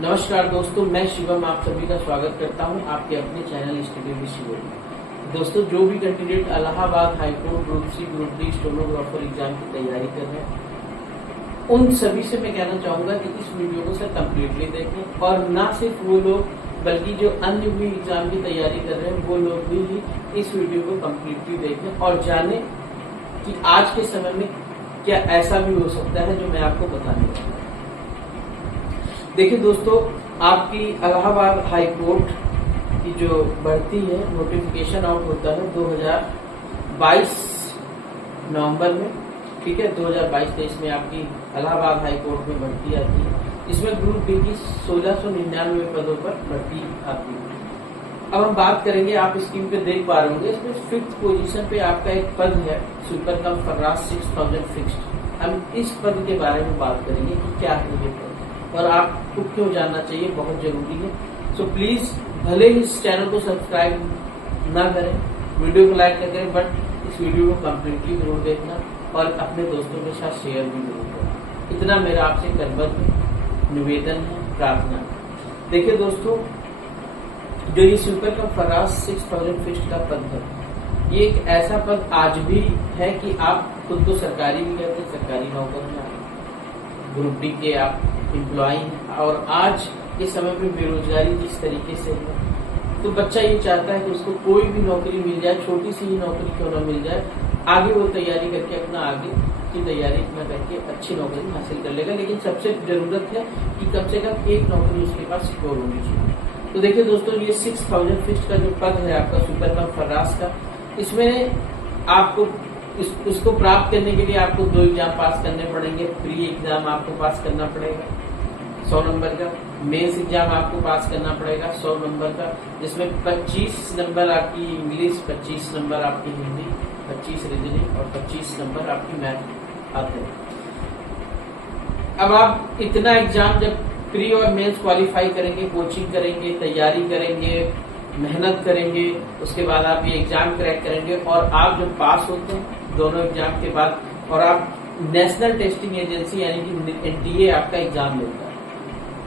नमस्कार दोस्तों, मैं शिवम आप सभी का स्वागत करता हूं आपके अपने चैनल स्टडी विद शिवम में। दोस्तों, जो भी candidate Allahabad high court group C group D stenographer exam की तैयारी कर रहे हैं, उन सभी से मैं कहना चाहूंगा कि इस वीडियो को सर कम्प्लीटली देखें। और ना सिर्फ वो लोग बल्कि जो अन्य भी एग्जाम की तैयारी कर रहे हैं वो लोग भी इस वीडियो को कम्प्लीटली देखें और जाने कि आज के समय में क्या ऐसा भी हो सकता है जो मैं आपको बताने वाला हूं। देखिए दोस्तों, आपकी इलाहाबाद हाई कोर्ट की जो भर्ती है नोटिफिकेशन आउट होता है 2022 नवंबर में। ठीक है, 2022-23 में आपकी इलाहाबाद हाई कोर्ट में भर्ती आती है। इसमें ग्रुप बी की 1699 पदों पर भर्ती आती है। अब हम बात करेंगे, आप स्क्रीन पे देख पा रहे होंगे, इसमें 5th पोजीशन पे आपका एक पद है सुपर कम फर्राज 6000 फिक्स्ड। हम इस पद के बारे में बात करेंगे कि क्या है ये पद और आपको क्यों जानना चाहिए, बहुत जरूरी है। सो प्लीज, भले ही इस चैनल को सब्सक्राइब ना करें, वीडियो को लाइक न करें, बट इस वीडियो को कम्प्लीटली जरूर देखना और अपने दोस्तों के साथ शेयर भी जरूर करना। इतना मेरा आपसे करबद्ध निवेदन है, प्रार्थना। देखिए दोस्तों, जो ये सुपर कम फर्राज 6000 फिक्स्ड का पद है, ये एक ऐसा पद आज भी है कि आप खुद को सरकारी भी कहते हैं, सरकारी नौकर में ग्रुप डी के आप एम्प्लॉय हैं। और आज के समय में बेरोजगारी जिस तरीके से है, तो बच्चा ये चाहता है कि उसको कोई भी नौकरी मिल जाए, छोटी सी ही नौकरी क्यों ना मिल जाए, आगे वो तैयारी करके अपना आगे की तैयारी अपना करके अच्छी नौकरी हासिल कर लेगा। लेकिन सबसे जरूरत है कि कम से कम एक नौकरी उसके पास सिक्योर होनी चाहिए। तो देखिए दोस्तों, ये 6000 फिक्स्ड का जो पद है आपका सुपर कम फर्राज का, इसमें आपको इसको प्राप्त करने के लिए आपको 2 एग्जाम पास करने पड़ेंगे। प्री एग्जाम आपको पास करना पड़ेगा 100 नंबर का, मेंस एग्जाम आपको पास करना पड़ेगा 100 नंबर का, जिसमें 25 नंबर आपकी इंग्लिश, 25 नंबर आपकी हिंदी, 25 रीजनिंग और 25 नंबर आपकी मैथ आते हैं। अब आप इतना एग्जाम जब प्री और मेंस क्वालिफाई करेंगे, कोचिंग करेंगे, तैयारी करेंगे, मेहनत करेंगे, उसके बाद आप ये एग्जाम क्रैक करेंगे और आप जब पास होते हैं दोनों एग्जाम के बाद, और आप नेशनल टेस्टिंग एजेंसी यानी कि NTA आपका एग्जाम लेता है,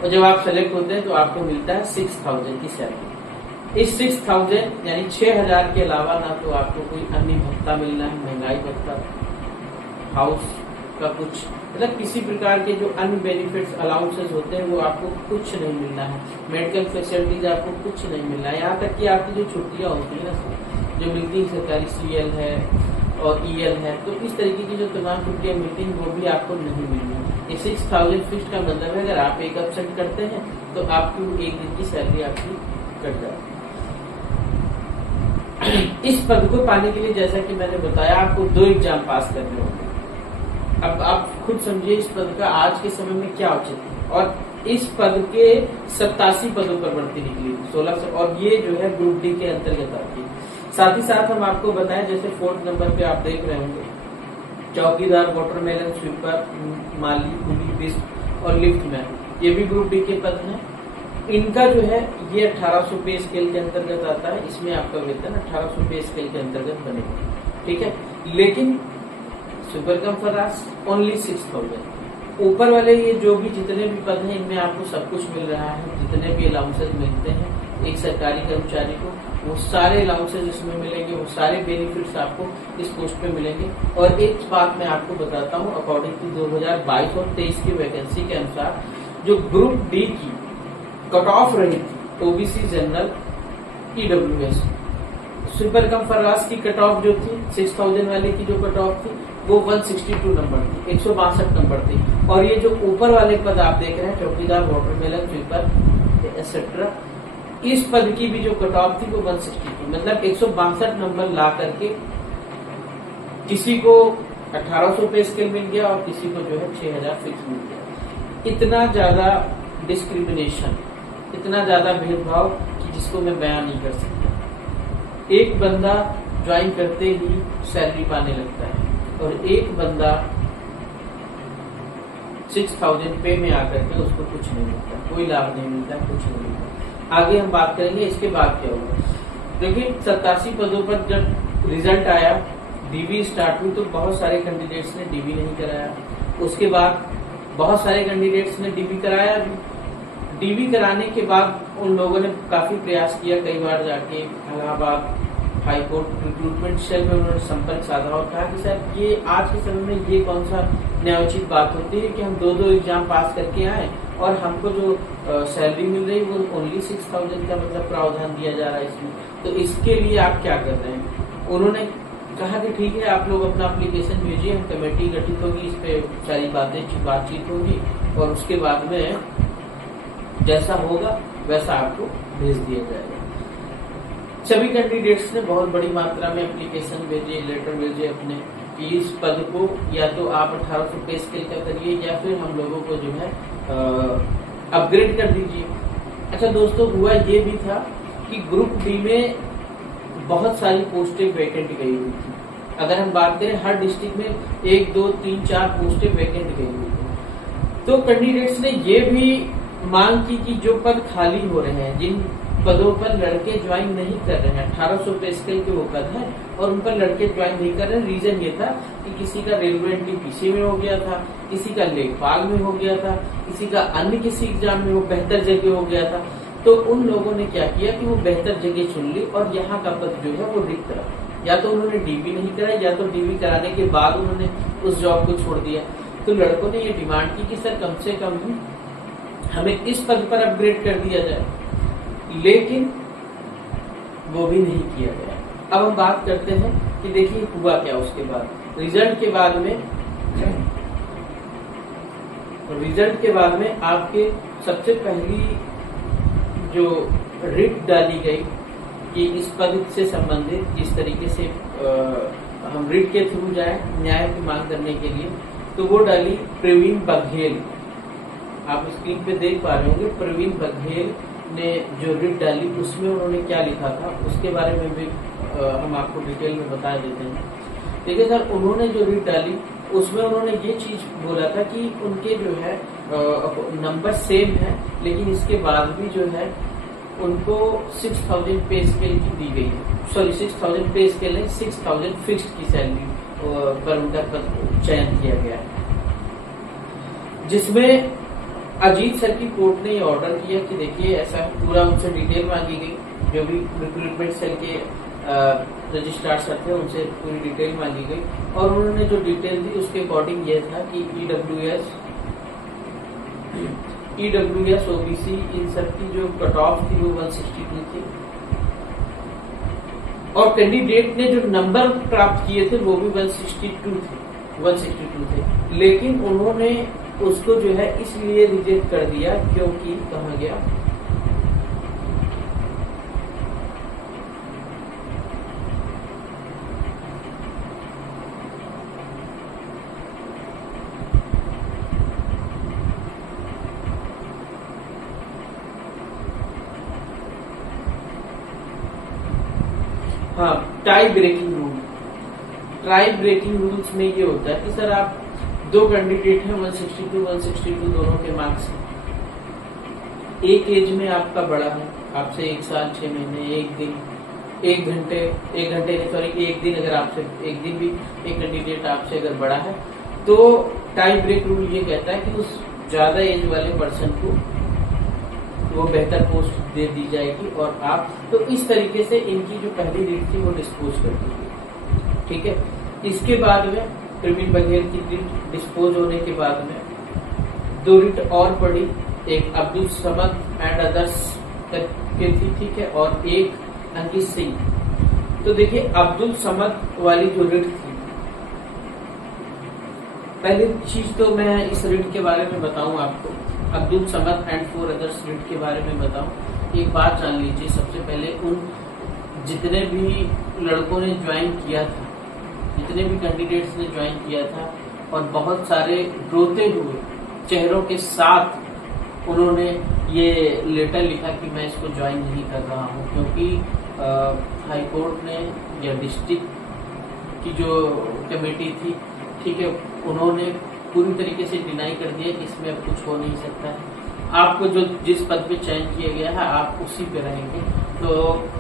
और जब आप सेलेक्ट होते हैं तो आपको मिलता है 6000 की सैलरी। इस 6000 यानी 6000 के अलावा ना तो आपको कोई अन्य भत्ता मिलना है, महंगाई भत्ता, हाउस का कुछ, मतलब किसी प्रकार के जो अन्य बेनिफिट्स अलाउंसेस होते हैं वो आपको कुछ नहीं मिलना है। मेडिकल फैसिलिटीज आपको कुछ नहीं मिलना है। यहाँ तक कि आपकी जो छुट्टियां होती है ना, जो मिलती है सरकारी, CL है और EL है, तो इस तरीके की जो तमाम छुट्टियां मिलती हैं वो भी आपको नहीं मिलनी है। ये 6000 फिक्स्ड का मतलब है, अगर आप एक एब्सेंट करते हैं तो आपकी एक दिन की सैलरी आपकी कट जाती है। इस पद को पाने के लिए, जैसा कि मैंने बताया, आपको 2 एग्जाम पास करने होंगे। अब आप खुद समझिए इस पद का आज के समय में क्या औचित्य है। और इस पद के 87 पदों पर भर्ती निकली 1600, और ये जो है ग्रुप डी के अंतर्गत आती है। साथ ही साथ हम आपको बताएं, जैसे 4th नंबर पे आप देख रहे होंगे, चौकीदार, वाटरमेलन, स्वीपर, माली, कुली, बिस्प और लिफ्ट मैन, ये भी ग्रुप डी के पद हैं। इनका जो है ये 1800 पे स्केल के अंतर्गत आता है। इसमें आपका वेतन 1800 पे स्केल के अंतर्गत बनेगा। ठीक है, लेकिन सुपर कम फर्राज ओनली 6000। ऊपर वाले ये जो भी जितने भी पद हैं, इनमें आपको सब कुछ मिल रहा है। जितने भी अलाउंसेस मिलते हैं एक सरकारी कर्मचारी को, वो सारे अलाउंसेस इसमें मिलेंगे, वो सारे बेनिफिट्स आपको इस पोस्ट पे मिलेंगे। और एक बात मैं आपको बताता हूँ, अकॉर्डिंग टू 2022 और 23 की वैकेंसी के अनुसार जो ग्रुप डी की कट ऑफ रही थी OBC जनरल EWS, सुपर कम फर्राज की कट ऑफ जो थी 6000 वाले की जो कट ऑफ थी वो 162 नंबर थी, 162 नंबर थी। और ये जो ऊपर वाले पद आप देख रहे हैं, चौकीदार, वाटरमेलन, स्वीपर एक्सेट्रा, इस पद की भी जो कट ऑफ थी वो 162, मतलब 162 नंबर ला करके किसी को 1800 पे स्केल मिल गया और किसी को जो है 6000 फिक्स मिल गया। इतना ज्यादा डिस्क्रिमिनेशन, इतना ज्यादा भेदभाव कि जिसको मैं बयान नहीं कर सकता। एक बंदा ज्वाइन करते ही सैलरी पाने लगता है और एक बंदा 6000 पे में आकर के उसको कुछ नहीं मिलता, कोई लाभ नहीं मिलता, कुछ नहीं मिलता। आगे हम बात करेंगे इसके बाद क्या होगा। देखिए 87 पदों पर जब रिजल्ट आया, DV स्टार्ट हुई, तो बहुत सारे कैंडिडेट्स ने DV नहीं कराया। उसके बाद बहुत सारे कैंडिडेट्स ने DV कराया भी, डीवी कराने के बाद उन लोगों ने काफी प्रयास किया, कई बार जाके Allahabad high court recruitment cell में उन्होंने संपर्क साधा और कहा कि सर ये आज के समय में ये कौन सा न्यायोचित बात होती है कि हम दो एग्जाम पास करके आए और हमको जो सैलरी मिल रही है वो ओनली 6000 का मतलब प्रावधान दिया जा रहा है इसमें, तो इसके लिए आप क्या कर रहे हैं। उन्होंने कहा कि ठीक है, आप लोग अपना एप्लीकेशन भेजिए, हम कमेटी गठित होगी, इस पे सारी बातचीत होगी और उसके बाद में जैसा होगा वैसा आपको भेज दिया जाएगा। सभी कैंडिडेट्स ने बहुत बड़ी मात्रा में एप्लीकेशन भेजे, लेटर भेजे अपने कि इस पद को या तो आप 1800 पे स्केल का करिए या फिर हम लोगों को जो है अपग्रेड कर दीजिए। अच्छा दोस्तों, हुआ ये भी था कि ग्रुप डी में बहुत सारी पोस्टें वैकेंट गई हुई थी। अगर हम बात करें हर डिस्ट्रिक्ट में 1, 2, 3, 4 पोस्टें वैकेंट गई हुई थी। तो कैंडिडेट्स ने ये भी मांग की कि जो पद खाली हो रहे हैं, जिन पदों पर लड़के ज्वाइन नहीं कर रहे हैं, 1800 पे स्केल के वो पद है और उन पर लड़के ज्वाइन नहीं कर रहे हैं। रीजन ये था कि किसी का रेलवे एनटीपीसी में हो गया था, किसी का लेखपाल में हो गया था, किसी का अन्य किसी एग्जाम में वो बेहतर जगह हो गया था। तो उन लोगों ने क्या किया कि वो बेहतर जगह चुन ली और यहाँ का पद जो है वो रिक्त रहा। या तो उन्होंने डीबी नहीं कराई या तो डीबी कराने के बाद उन्होंने उस जॉब को छोड़ दिया। तो लड़कों ने ये डिमांड की कि सर कम से कम हमें इस पद पर अपग्रेड कर दिया जाए, लेकिन वो भी नहीं किया गया। अब हम बात करते हैं कि देखिए हुआ क्या उसके बाद। रिजल्ट के बाद में आपके सबसे पहली जो रिट डाली गई कि इस पद से संबंधित जिस तरीके से हम रिट के थ्रू जाए न्याय की मांग करने के लिए, तो वो डाली प्रवीण बघेल। आप स्क्रीन पे देख पा रहे होंगे प्रवीण बघेल ने जो रिट डाली उसमें उन्होंने क्या लिखा था उसके बारे में भी हम आपको डिटेल में बता देते हैं। देखिए सर, उन्होंने जो रिट डाली उसमें उन्होंने ये चीज बोला था कि उनके जो है नंबर सेम है, लेकिन इसके बाद भी जो है उनको 6000 पे स्केल की दी गई है। सॉरी, 6000 पे स्केल है, 6000 फिक्स्ड की सैलरी पर उनका चयन किया गया है, जिसमें अजीत सर की कोर्ट ने ये ऑर्डर किया कि देखिए ऐसा पूरा उनसे डिटेल मांगी गई। जो भी रिक्रूटमेंट सेल के रजिस्ट्रार सर थे उनसे पूरी डिटेल मांगी गई और उन्होंने जो डिटेल दी उसके अकॉर्डिंग ये था कि ईडब्ल्यूएस ओबीसी इन सब की जो कट ऑफ थी वो 162 थी और कैंडिडेट ने जो नंबर प्राप्त किए थे वो भी 162 थे, लेकिन उन्होंने उसको जो है इसलिए रिजेक्ट कर दिया क्योंकि कहा गया टाई ब्रेकिंग रूल्स में ये होता है कि सर आप दो कैंडिडेट हैं 162 दोनों के मार्क्स हैं, एक एज में आपका बड़ा है, आपसे 1 साल 6 महीने, एक दिन, एक दिन अगर आपसे एक दिन भी एक कैंडिडेट आपसे अगर बड़ा है तो टाई ब्रेक रूल ये कहता है कि उस ज्यादा एज वाले पर्सन को वो बेहतर पोस्ट दे दी जाएगी और आप तो इस तरीके से इनकी जो पहली रिट थी वो डिस्पोज कर दी गई। ठीक है, इसके बाद में प्रवीण बघेल की रिट डिस्पोज होने के बाद में 2 रिट और पड़ी, एक अब्दुल समद एंड अदर्स की थी, ठीक है, और एक अंकित सिंह। तो देखिए अब्दुल समद वाली जो रिट थी, पहली चीज तो मैं इस रिट के बारे में बताऊं आपको, Abdul Samad and 4 others writ के बारे में बताऊं। एक बात जान लीजिए, सबसे पहले उन जितने भी लड़कों ने ज्वाइन किया था, जितने भी कैंडिडेट्स ने ज्वाइन किया था और बहुत सारे रोते हुए चेहरों के साथ उन्होंने ये लेटर लिखा कि मैं इसको ज्वाइन नहीं कर रहा हूँ, क्योंकि हाई कोर्ट ने या डिस्ट्रिक्ट की जो कमेटी थी, ठीक है, उन्होंने पूरी तरीके से डिनाई कर दिया कि इसमें अब कुछ हो नहीं सकता है, आपको जो जिस पद पे चयन किया गया है आप उसी पे रहेंगे। तो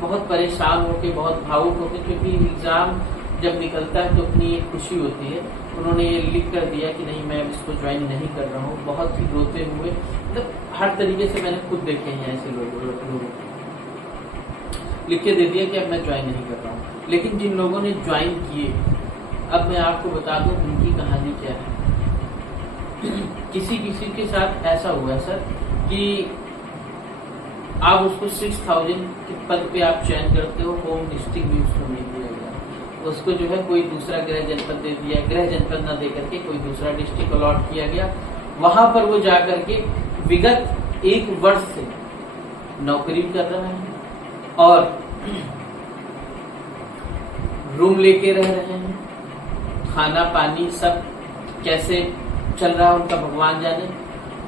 बहुत परेशान होके, बहुत भावुक होके, क्योंकि एग्जाम जब निकलता है तो अपनी एक खुशी होती है। उन्होंने ये लिख कर दिया कि नहीं, मैं इसको ज्वाइन नहीं कर रहा हूँ। बहुत ही रोते हुए, मतलब हर तरीके से मैंने खुद देखे हैं ऐसे लोगों लिख के दे दिया कि अब मैं ज्वाइन नहीं कर रहा हूँ। लेकिन जिन लोगों ने ज्वाइन किए, अब मैं आपको बता दूं उनकी कहानी क्या है। किसी के साथ ऐसा हुआ है सर कि आप उसको 6000 के पद पे आप चयन करते हो, होम डिस्ट्रिक्ट भी उसको नहीं दिया गया, उसको जो है कोई दूसरा गृह जनपद दे दिया। गृह जनपद न दे करके कोई दूसरा डिस्ट्रिक्ट अलॉट किया गया। वहां पर वो जा करके विगत 1 वर्ष से नौकरी कर रहा है और रूम लेके रह रहे हैं। खाना पानी सब कैसे चल रहा है उनका भगवान जाने।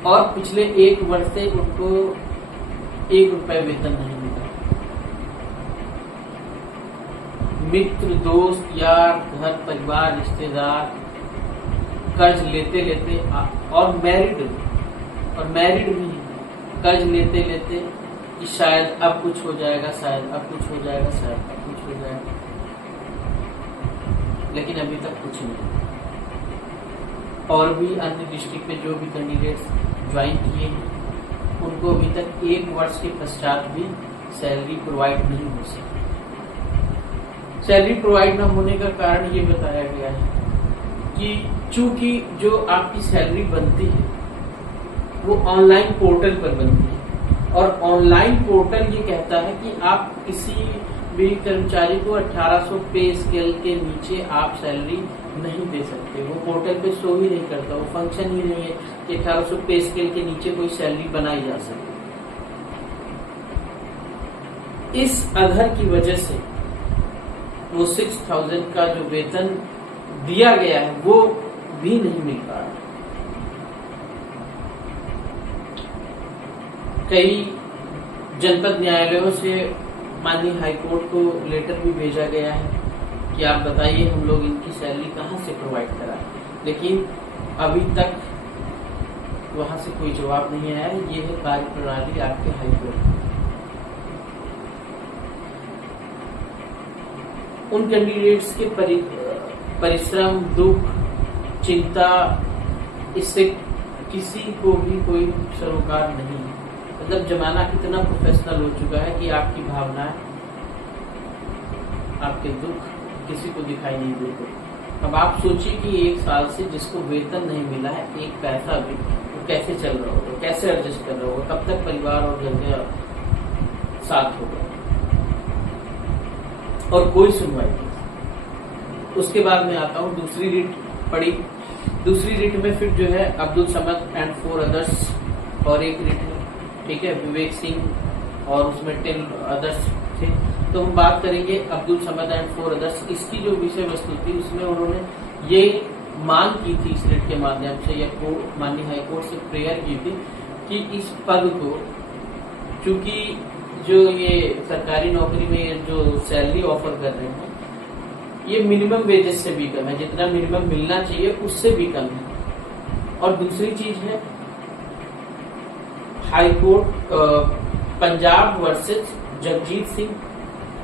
और पिछले 1 वर्ष से उनको 1 रुपए वेतन नहीं मिला। मित्र, दोस्त, यार, घर परिवार, रिश्तेदार कर्ज लेते लेते और मैरिड भी कर्ज लेते लेते कि शायद अब कुछ हो जाएगा, शायद अब कुछ हो जाएगा, शायद अब कुछ हो जाएगा, लेकिन अभी तक कुछ नहीं। और भी अन्य डिस्ट्रिक्ट में जो भी कैंडिडेट्स ज्वाइन किए हैं उनको अभी तक 1 वर्ष के पश्चात भी सैलरी प्रोवाइड नहीं हो सकी। सैलरी प्रोवाइड न होने का कारण ये बताया गया है कि चूंकि जो आपकी सैलरी बनती है वो ऑनलाइन पोर्टल पर बनती है और ऑनलाइन पोर्टल ये कहता है कि आप किसी भी कर्मचारी को 1800 पे स्केल के नीचे आप सैलरी नहीं दे सकते। वो पोर्टल पे शो ही नहीं करता, वो फंक्शन ही नहीं है कि 1800 पे स्केल के नीचे कोई सैलरी बनाई जा सके। इस आधार की वजह से वो 6000 का जो वेतन दिया गया है वो भी नहीं मिल पा रहा। कई जनपद न्यायालयों से माननीय हाईकोर्ट को लेटर भी भेजा गया है कि आप बताइए हम लोग इनकी सैलरी कहां से प्रोवाइड कराएं, लेकिन अभी तक वहां से कोई जवाब नहीं आया। ये है कार्य प्रणाली आपके हाईकोर्ट। उन कैंडिडेट्स के परिश्रम, दुख, चिंता, इससे किसी को भी कोई सरोकार नहीं है। मतलब जमाना कितना प्रोफेशनल हो चुका है कि आपकी भावनाएं, आपके दुख किसी को दिखाई नहीं देते। अब आप सोचिए कि 1 साल से जिसको वेतन नहीं मिला है 1 पैसा भी, वो कैसे चल रहा होगा, कैसे एडजस्ट कर रहा होगा, कब तक परिवार और घर के साथ होगा, और कोई सुनवाई नहीं। उसके बाद में आता हूँ दूसरी रिट पड़ी। दूसरी रिट में फिर जो है अब्दुल समद एंड 4 अदर्स और एक रिट है, ठीक है, विवेक सिंह और उसमें 10 अदर्स थे। तो हम बात करेंगे अब्दुल समद एंड 4 अदर्स। इसकी जो विषय वस्तु थी उसमें उन्होंने ये मांग की थी इस रिट के माध्यम से या माननीय हाईकोर्ट से प्रेयर की थी कि इस पद को, चूंकि जो ये सरकारी नौकरी में जो सैलरी ऑफर कर रहे हैं ये मिनिमम वेजेस से भी कम है, जितना मिनिमम मिलना चाहिए उससे भी कम है। और दूसरी चीज है हाईकोर्ट पंजाब वर्सेस जगजीत सिंह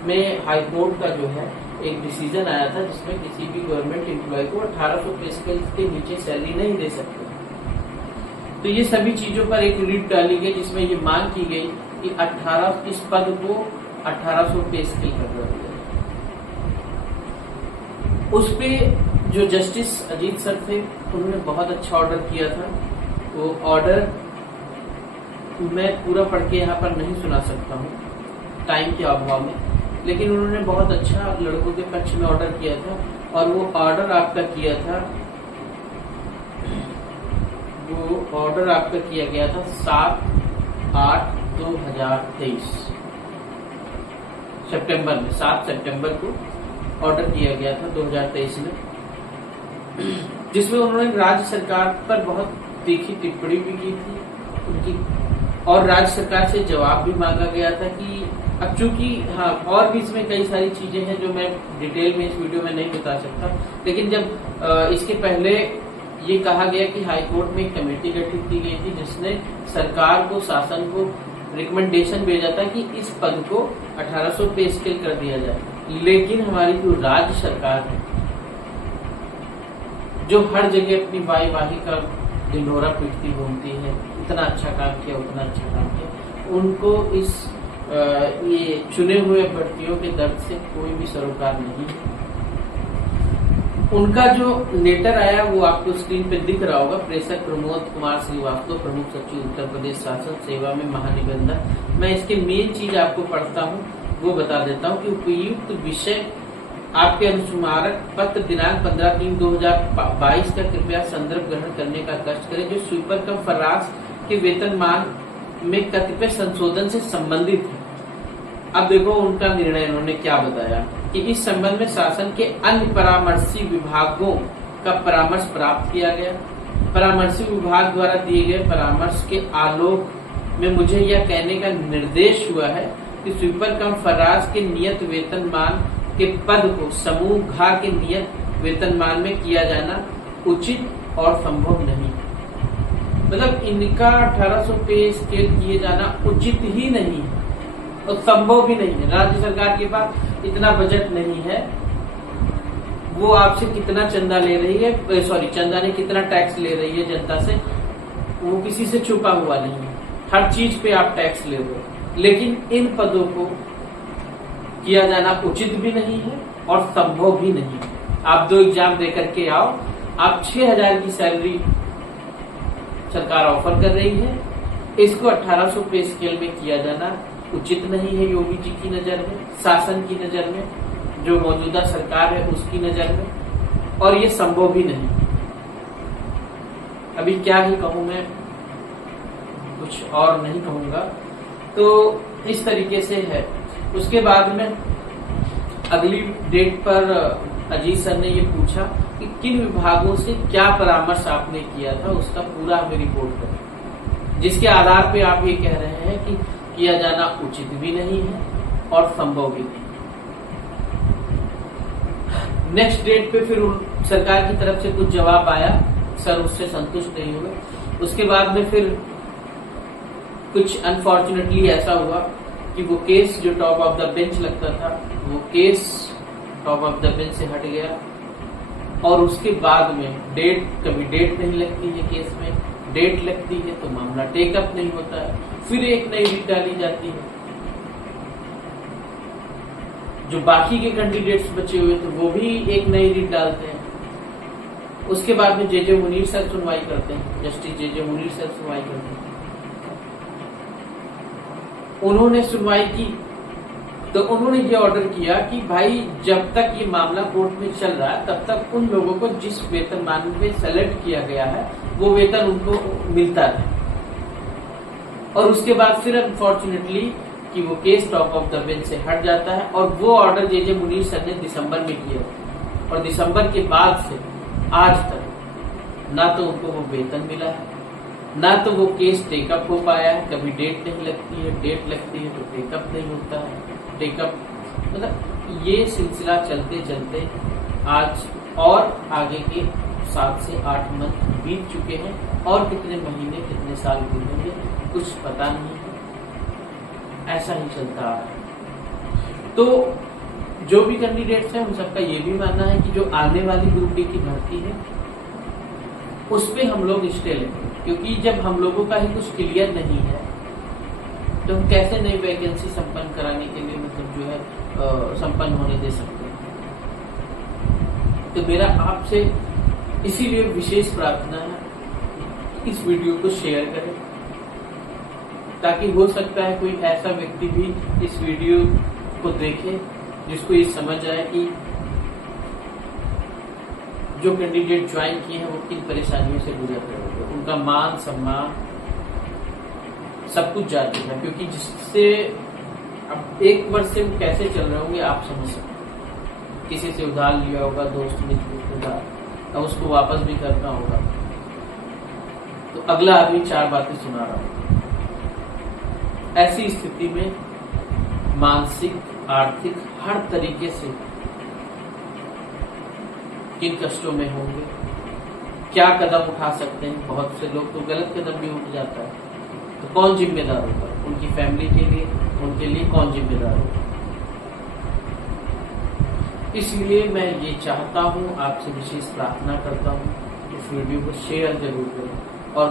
में हाईकोर्ट का जो है एक डिसीजन आया था जिसमें किसी भी गवर्नमेंट एम्प्लॉय को 1800 पे स्केल के नीचे सैलरी नहीं दे सकते। तो ये सभी चीजों पर एक रिट डाली गई जिसमें ये मांग की गई कि 18 इस पद को 1800 पे स्केल कर दिया जाए। उस पे जो जस्टिस अजीत सर थे उन्होंने बहुत अच्छा ऑर्डर किया था। वो ऑर्डर मैं पूरा पढ़ के यहाँ पर नहीं सुना सकता हूँ टाइम के अभाव में, लेकिन उन्होंने बहुत अच्छा लड़कों के पक्ष में ऑर्डर किया था। और वो ऑर्डर आपका किया था, वो ऑर्डर आपका किया गया था 7/8/2023 सितंबर में, 7 सितंबर को ऑर्डर किया गया था 2023 में, जिसमें उन्होंने राज्य सरकार पर बहुत तीखी टिप्पणी भी की थी उनकी, और राज्य सरकार से जवाब भी मांगा गया था कि अब चूंकि हाँ और भी इसमें कई सारी चीजें हैं जो मैं डिटेल में इस वीडियो में नहीं बता सकता, लेकिन जब इसके पहले ये कहा गया कि हाईकोर्ट में एक कमेटी गठित की गई थी जिसने सरकार को, शासन को रिकमेंडेशन भेजा था कि इस पद को 1800 पे स्केल कर दिया जाए। लेकिन हमारी जो राज्य सरकार है, जो हर जगह अपनी वाहवाही का ढिंढोरा पीटती घूमती है, इतना अच्छा काम किया, उतना अच्छा काम किया, उनको इस ये चुने हुए अभ्यर्थियों के दर्द से कोई भी सरोकार नहीं है। उनका जो लेटर आया वो आपको स्क्रीन पे दिख रहा होगा। प्रेषक प्रमोद कुमार श्रीवास्तव, प्रमुख सचिव उत्तर प्रदेश शासन सेवा में महानिबंधक। मैं इसके मेन चीज आपको पढ़ता हूँ, वो बता देता हूँ कि उपयुक्त विषय आपके अनुस्मारक पत्र दिनांक 15/3/2022 का कृपया संदर्भ ग्रहण करने का कष्ट करें, जो स्वीपर कम फर्राश के वेतनमान में कतिपय संशोधन से संबंधित है। अब देखो उनका निर्णय उन्होंने क्या बताया कि इस संबंध में शासन के अन्य परामर्शी विभागों का परामर्श प्राप्त किया गया। परामर्शी विभाग द्वारा दिए गए परामर्श के आलोक में मुझे यह कहने का निर्देश हुआ है कि स्वीपर कम फर्राश के नियत वेतनमान के पद को समूह घ के नियत वेतनमान में किया जाना उचित और संभव नहीं। मतलब इनका 1800 पे स्केल किए जाना उचित ही नहीं है और संभव भी नहीं है। राज्य सरकार के पास इतना बजट नहीं है। वो आपसे कितना चंदा ले रही है, सॉरी चंदा ने कितना टैक्स ले रही है जनता से, वो किसी से छुपा हुआ नहीं है। हर चीज पे आप टैक्स ले रहे हो, लेकिन इन पदों को किया जाना उचित भी नहीं है और संभव भी नहीं है। आप 2 एग्जाम देकर के आओ, आप 6000 की सैलरी सरकार ऑफर कर रही है, इसको 1800 पे स्केल में किया जाना उचित नहीं है योगी जी की नजर में, शासन की नजर में, जो मौजूदा सरकार है उसकी नजर में, और ये संभव भी नहीं। अभी क्या ही कहूं मैं, कुछ और नहीं कहूंगा। तो इस तरीके से है। उसके बाद में अगली डेट पर अजीत सर ने ये पूछा कि किन विभागों से क्या परामर्श आपने किया था, उसका पूरा हमें रिपोर्ट करें, जिसके आधार पे आप ये कह रहे हैं कि किया जाना उचित भी नहीं है और संभव भी नहीं। नेक्स्ट डेट पे फिर सरकार की तरफ से कुछ जवाब आया, सर उससे संतुष्ट नहीं हुए। उसके बाद में फिर कुछ अनफॉर्चुनेटली ऐसा हुआ कि वो केस जो टॉप ऑफ द बेंच लगता था, वो case top of the bench से हट गया और उसके बाद में कभी डेट नहीं लगती है केस में, डेट लगती है तो मामला टेकअप नहीं होता है, फिर एक नई रीट डाली जाती है। जो बाकी के कैंडिडेट्स बचे हुए थे वो भी एक नई रीट डालते हैं। उसके बाद में जे मुनीर सर सुनवाई करते हैं, जस्टिस जे मुनीर सर सुनवाई करते हैं। उन्होंने सुनवाई की तो उन्होंने ये ऑर्डर किया कि भाई जब तक ये मामला कोर्ट में चल रहा है तब तक उन लोगों को जिस वेतनमान में सेलेक्ट किया गया है वो वेतन उनको मिलता है। और उसके बाद फिर अनफॉर्चुनेटली कि वो case top of the bench से हट जाता है और वो ऑर्डर जे मुनीर सर ने दिसंबर में किया और दिसंबर के बाद से आज तक ना तो उनको वो वेतन मिला है, ना तो वो केस टेकअप हो पाया है। कभी डेट नहीं लगती है, डेट लगती है तो टेकअप नहीं होता है। टेकअप मतलब ये सिलसिला चलते चलते आज और आगे के 7 से 8 मंथ बीत चुके हैं और कितने महीने कितने साल बीतेंगे कुछ पता नहीं है। ऐसा ही चलता आ रहा है। तो जो भी कैंडिडेट्स हैं उन सबका ये भी मानना है कि जो आने वाली ग्रुप डी की भर्ती है उस पे हम लोग स्टे लेंगे, क्योंकि जब हम लोगों का ही कुछ क्लियर नहीं है तो हम कैसे नई वैकेंसी संपन्न कराने के लिए मतलब जो है संपन्न होने दे सकते हैं। तो मेरा आपसे इसीलिए विशेष प्रार्थना है इस वीडियो को शेयर करें, ताकि हो सकता है कोई ऐसा व्यक्ति भी इस वीडियो को देखे जिसको ये समझ आए कि जो कैंडिडेट ज्वाइन किए हैं वो किन परेशानियों से गुजर रहे होंगे, उनका मान सम्मान सब कुछ जा चुका है। क्योंकि जिससे अब 1 वर्ष से वो कैसे चल रहे होंगे आप समझ सकते हैं। किसी से उधार लिया होगा, दोस्त मित्र उधार, अब उसको वापस भी करना होगा, तो अगला आदमी 4 बातें सुना रहा होगा। ऐसी स्थिति में मानसिक आर्थिक हर तरीके से किन कष्टों में होंगे, क्या कदम उठा सकते हैं। बहुत से लोग तो गलत कदम भी उठ जाता है, तो कौन जिम्मेदार होगा, उनकी फैमिली के लिए, उनके लिए कौन जिम्मेदार होगा। इसलिए मैं ये चाहता हूँ, आपसे विशेष प्रार्थना करता हूँ, इस वीडियो को शेयर जरूर करें और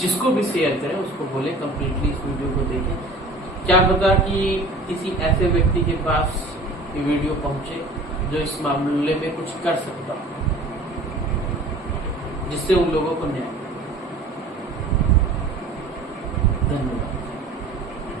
जिसको भी शेयर करें उसको बोले कंप्लीटली इस वीडियो को देखें। क्या पता कि किसी ऐसे व्यक्ति के पास ये वीडियो पहुंचे जो इस मामले में कुछ कर सकता हो, जिससे उन लोगों को न्याय